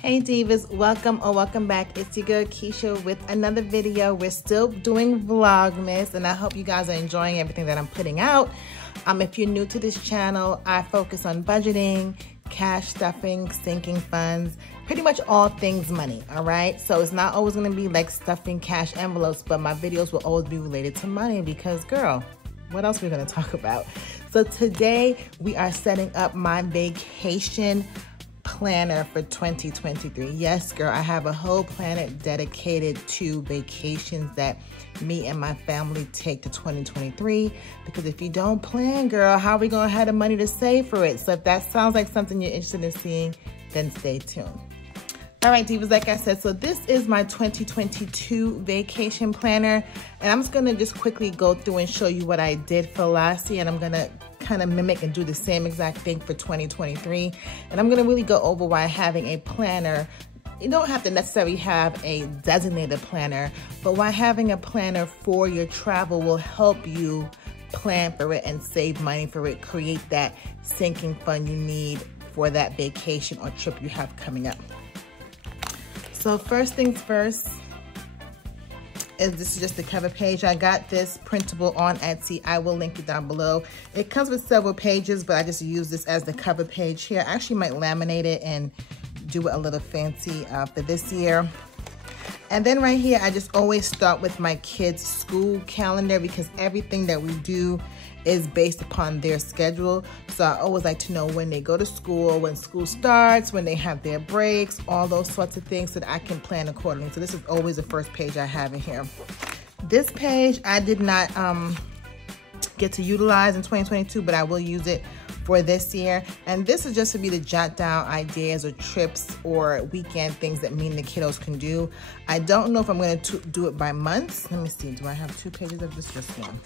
Hey divas, welcome or welcome back. It's your girl Keisha with another video. We're still doing Vlogmas and I hope you guys are enjoying everything that I'm putting out. If you're new to this channel, I focus on budgeting, cash stuffing, sinking funds, pretty much all things money, all right? So it's not always gonna be like stuffing cash envelopes, but my videos will always be related to money because girl, what else are we gonna talk about? So today we are setting up my vacation planner for 2023. Yes, girl, I have a whole planner dedicated to vacations that me and my family take to 2023. Because if you don't plan, girl, how are we gonna have the money to save for it? So if that sounds like something you're interested in seeing, then stay tuned. All right, divas, like I said, so this is my 2022 vacation planner. And I'm just gonna quickly go through and show you what I did for last year. And I'm gonna kind of mimic and do the same exact thing for 2023. And I'm gonna really go over why having a planner, you don't have to necessarily have a designated planner, but why having a planner for your travel will help you plan for it and save money for it, create that sinking fund you need for that vacation or trip you have coming up. So first things first, this is just the cover page. I got this printable on Etsy. I will link it down below. It comes with several pages, but I just use this as the cover page here. I actually might laminate it and do it a little fancy for this year. And then right here, I just always start with my kids' school calendar because everything that we do is based upon their schedule. So I always like to know when they go to school, when school starts, when they have their breaks, all those sorts of things so that I can plan accordingly. So this is always the first page I have in here. This page I did not get to utilize in 2022, but I will use it for this year. And this is just for me to jot down ideas or trips or weekend things that me and the kiddos can do. I don't know if I'm going to do it by months. Let me see, do I have two pages of this? Just one.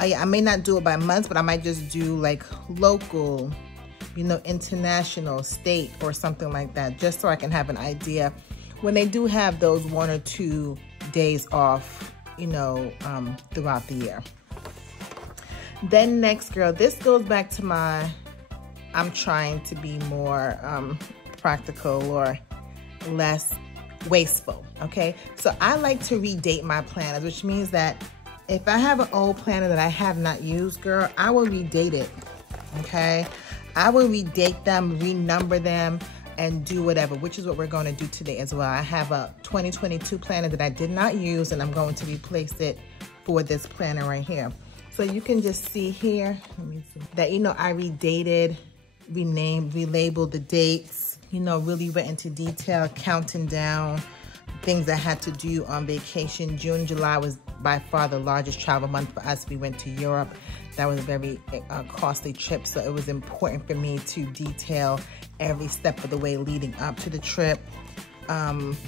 Oh yeah, I may not do it by months, but I might just do like local, you know, international, state, or something like that, just so I can have an idea when they do have those 1 or 2 days off, you know, throughout the year. Then next, girl, this goes back to my, I'm trying to be more practical or less wasteful, okay? So I like to redate my planners, which means that if I have an old planner that I have not used, girl, I will redate it, okay? I will redate them, renumber them, and do whatever, which is what we're going to do today as well. I have a 2022 planner that I did not use, and I'm going to replace it for this planner right here. So you can just see here, let me see, that, you know, I redated, renamed, relabeled the dates, you know, really went into detail, counting down things I had to do on vacation. June, July was by far the largest travel month for us. We went to Europe. That was a very costly trip, so it was important for me to detail every step of the way leading up to the trip.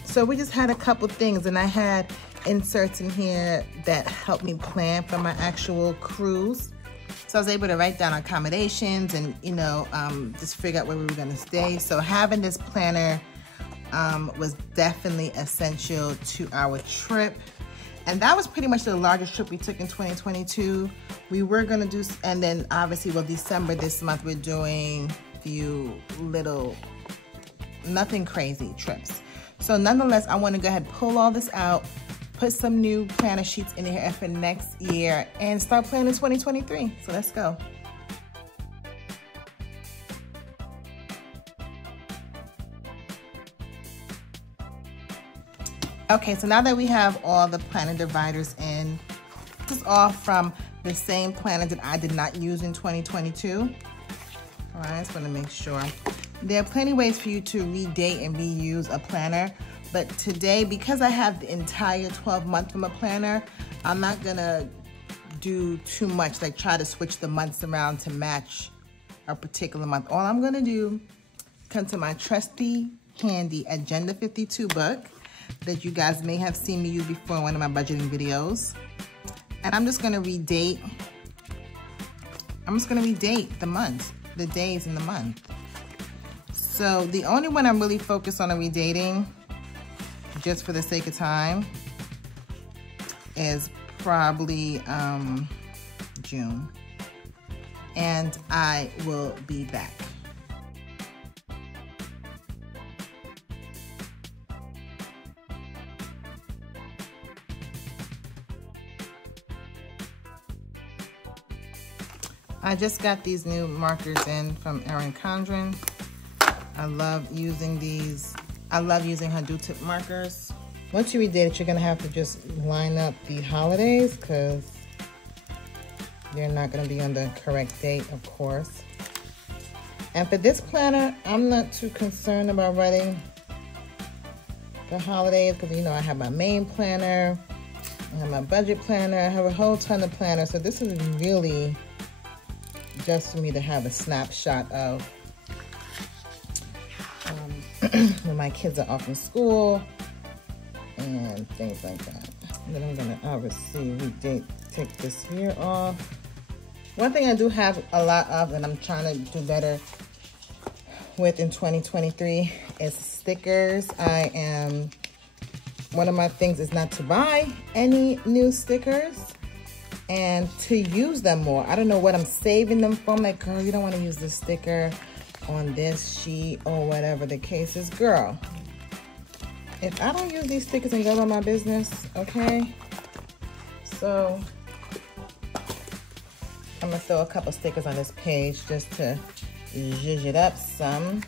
So we just had a couple things, and I had inserts in here that helped me plan for my actual cruise. So I was able to write down accommodations and, you know, just figure out where we were gonna stay. So having this planner was definitely essential to our trip. And that was pretty much the largest trip we took in 2022. We were gonna do, and then obviously, well, December this month, we're doing a few little, nothing crazy trips. So nonetheless, I wanna go ahead and pull all this out, put some new planner sheets in here for next year, and start planning 2023. So let's go. Okay, so now that we have all the planner dividers in, this is all from the same planner that I did not use in 2022. All right, I just wanna make sure. There are plenty of ways for you to redate and reuse a planner, but today, because I have the entire 12-month from a planner, I'm not gonna do too much, like try to switch the months around to match a particular month. All I'm gonna do, come to my trusty, handy Agenda 52 book that you guys may have seen me use before in one of my budgeting videos. And I'm just gonna redate, the months, the days in the month. So the only one I'm really focused on redating, just for the sake of time, is probably June. And I will be back. I just got these new markers in from Erin Condren. I love using these. I love using her do tip markers. Once you redate it, you're gonna have to just line up the holidays because they're not gonna be on the correct date, of course. And for this planner, I'm not too concerned about writing the holidays because, you know, I have my main planner, I have my budget planner, I have a whole ton of planners. So this is really just for me to have a snapshot of when my kids are off from school and things like that. And then I'm gonna obviously take this here off. One thing I do have a lot of, and I'm trying to do better with in 2023, is stickers. One of my things is not to buy any new stickers and to use them more. I don't know what I'm saving them for. I'm like, girl, you don't want to use this sticker on this sheet or whatever the case is. Girl, if I don't use these stickers and go about my business, okay? So I'm gonna throw a couple stickers on this page just to zhuzh it up some.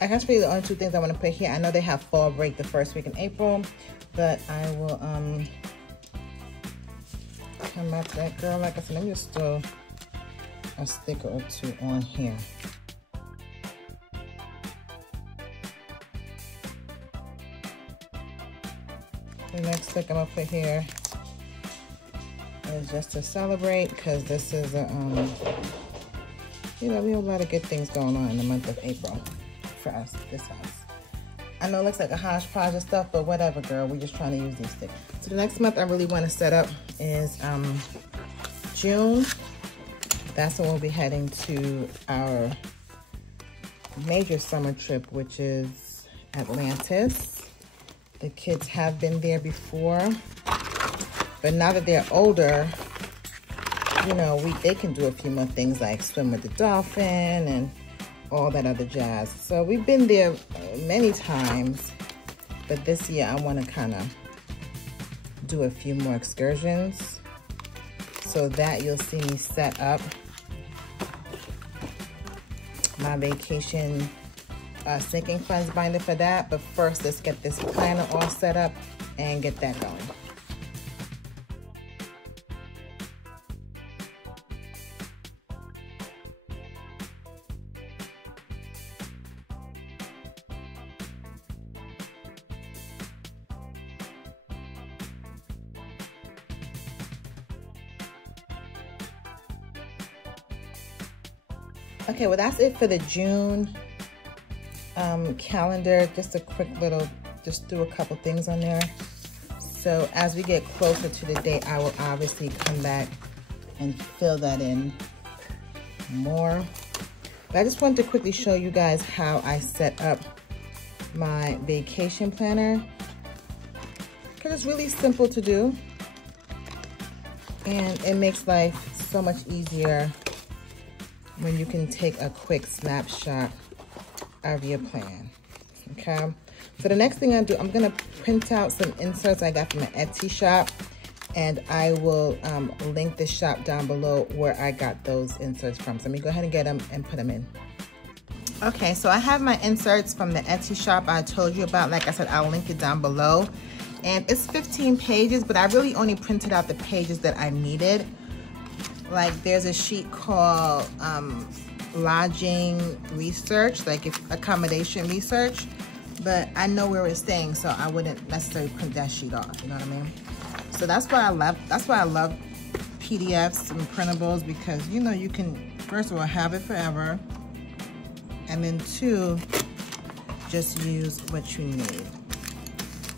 I guess really the only two things I want to put here. I know they have fall break the first week in April, but I will come back to that. Girl, like I said, let me just throw a sticker or two on here. The next sticker I'm gonna put here is just to celebrate, because this is a you know, we have a lot of good things going on in the month of April for us, this house. I know it looks like a hodgepodge of stuff, but whatever, girl. We're just trying to use these stickers. So the next month I really want to set up is June. That's when we'll be heading to our major summer trip, which is Atlantis. The kids have been there before, but now that they're older, you know, they can do a few more things like swim with the dolphin and all that other jazz. So we've been there many times, but this year I want to kind of do a few more excursions. So that you'll see me set up my vacation sinking funds binder for that. But first, let's get this planner all set up and get that going. Okay, well, that's it for the June calendar. Just a quick little, just do a couple things on there. So as we get closer to the date, I will obviously come back and fill that in more. But I just wanted to quickly show you guys how I set up my vacation planner, because it's really simple to do and it makes life so much easier when you can take a quick snapshot of your plan, okay? So the next thing I do, I'm gonna print out some inserts I got from the Etsy shop, and I will link the shop down below where I got those inserts from. So let me go ahead and get them and put them in. Okay, so I have my inserts from the Etsy shop I told you about. Like I said, I'll link it down below. And it's 15 pages, but I really only printed out the pages that I needed. Like there's a sheet called lodging research, like if accommodation research, but I know where it's staying, so I wouldn't necessarily print that sheet off, you know what I mean? So that's why I love PDFs and printables, because you know you can, first of all, have it forever, and then two, just use what you need.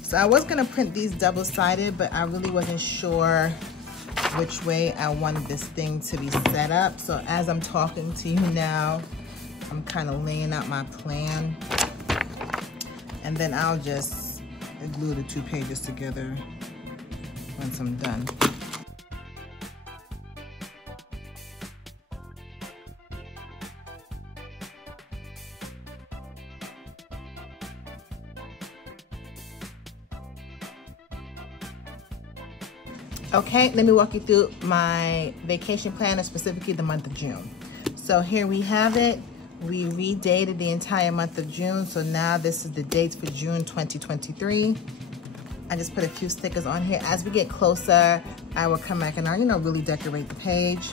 So I was gonna print these double-sided, but I really wasn't sure which way I wanted this thing to be set up. So as I'm talking to you now, I'm kind of laying out my plan, and then I'll just glue the 2 pages together once I'm done. Okay, let me walk you through my vacation planner, specifically the month of June. So here we have it. We redated the entire month of June. So now this is the dates for June 2023. I just put a few stickers on here. As we get closer, I will come back and really decorate the page.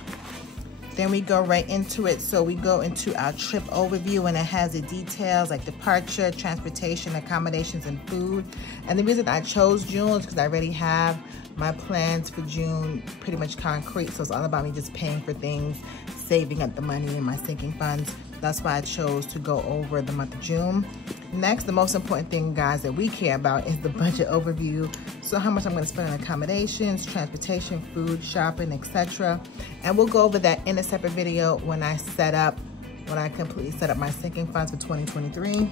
Then we go right into it. So we go into our trip overview, and it has the details like departure, transportation, accommodations, and food. And the reason I chose June is because I already have my plans for June pretty much concrete. So it's all about me just paying for things, saving up the money in my sinking funds. That's why I chose to go over the month of June. Next, the most important thing, guys, that we care about is the budget overview. So how much I'm going to spend on accommodations, transportation, food, shopping, etc. And we'll go over that in a separate video when I completely set up my sinking funds for 2023.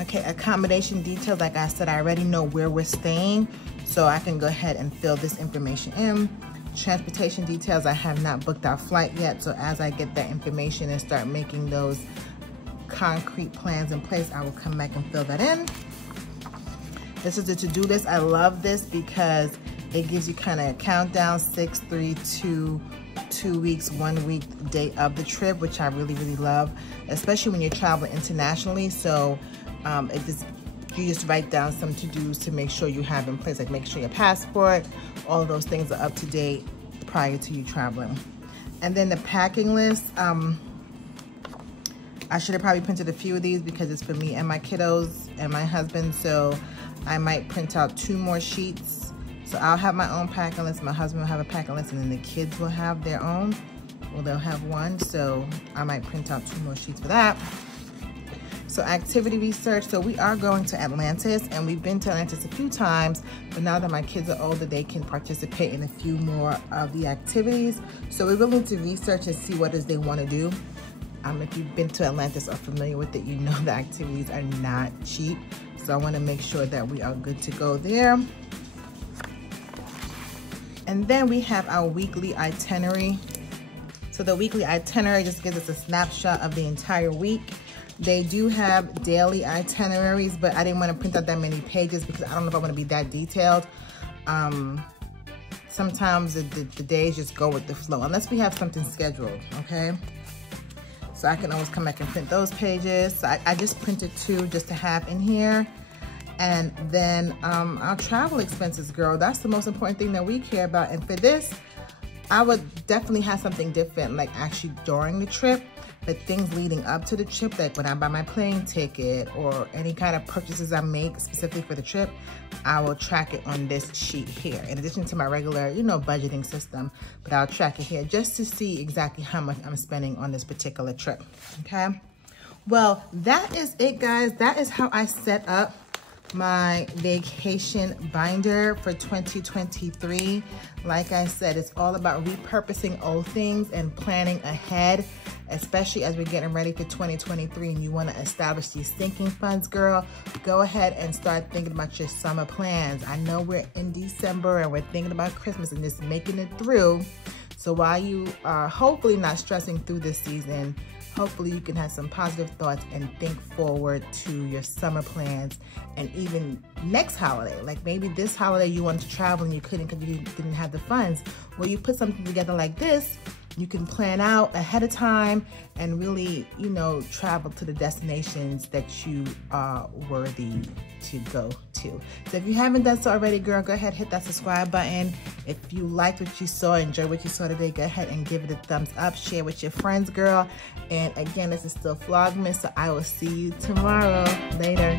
Okay, accommodation details. Like I said, I already know where we're staying, so I can go ahead and fill this information in. Transportation details, I have not booked our flight yet, so as I get that information and start making those concrete plans in place, I will come back and fill that in. This is the to-do list. I love this because it gives you kind of a countdown, 6, 3, 2, 2 weeks, 1 week, day of the trip, which I really, really love, especially when you're traveling internationally. So you just write down some to-dos to make sure you have in place, like make sure your passport, all of those things are up to date prior to you traveling. And then the packing list, I should have probably printed a few of these because it's for me and my kiddos and my husband, so I might print out 2 more sheets. So I'll have my own packing list, my husband will have a packing list, and then the kids will have their own. Well, they'll have one, so I might print out 2 more sheets for that. So activity research, so we are going to Atlantis, and we've been to Atlantis a few times, but now that my kids are older, they can participate in a few more of the activities. So we're willing to research and see what it is they want to do. If you've been to Atlantis or familiar with it, you know the activities are not cheap. So I want to make sure that we are good to go there. And then we have our weekly itinerary. So the weekly itinerary just gives us a snapshot of the entire week. They do have daily itineraries, but I didn't want to print out that many pages because I don't know if I want to be that detailed. Sometimes the days just go with the flow, unless we have something scheduled, okay? So I can always come back and print those pages. So I just printed 2 just to have in here. And then our travel expenses, girl, that's the most important thing that we care about. And for this, I would definitely have something different, like actually during the trip. But things leading up to the trip, like when I buy my plane ticket or any kind of purchases I make specifically for the trip, I will track it on this sheet here. In addition to my regular, budgeting system, but I'll track it here just to see exactly how much I'm spending on this particular trip, okay? Well, that is it, guys. That is how I set up my vacation binder for 2023. Like I said, it's all about repurposing old things and planning ahead, especially as we're getting ready for 2023 and you want to establish these sinking funds, girl. Go ahead and start thinking about your summer plans. I know we're in December and we're thinking about Christmas and just making it through. So while you are hopefully not stressing through this season, hopefully you can have some positive thoughts and think forward to your summer plans and even next holiday. Like maybe this holiday you wanted to travel and you couldn't because you didn't have the funds. Well, you put something together like this, you can plan out ahead of time and really, travel to the destinations that you are worthy to go to. So if you haven't done so already, girl, go ahead, hit that subscribe button. If you liked what you saw, enjoyed what you saw today, go ahead and give it a thumbs up, share with your friends, girl. And again, this is still Vlogmas, so I will see you tomorrow. Later.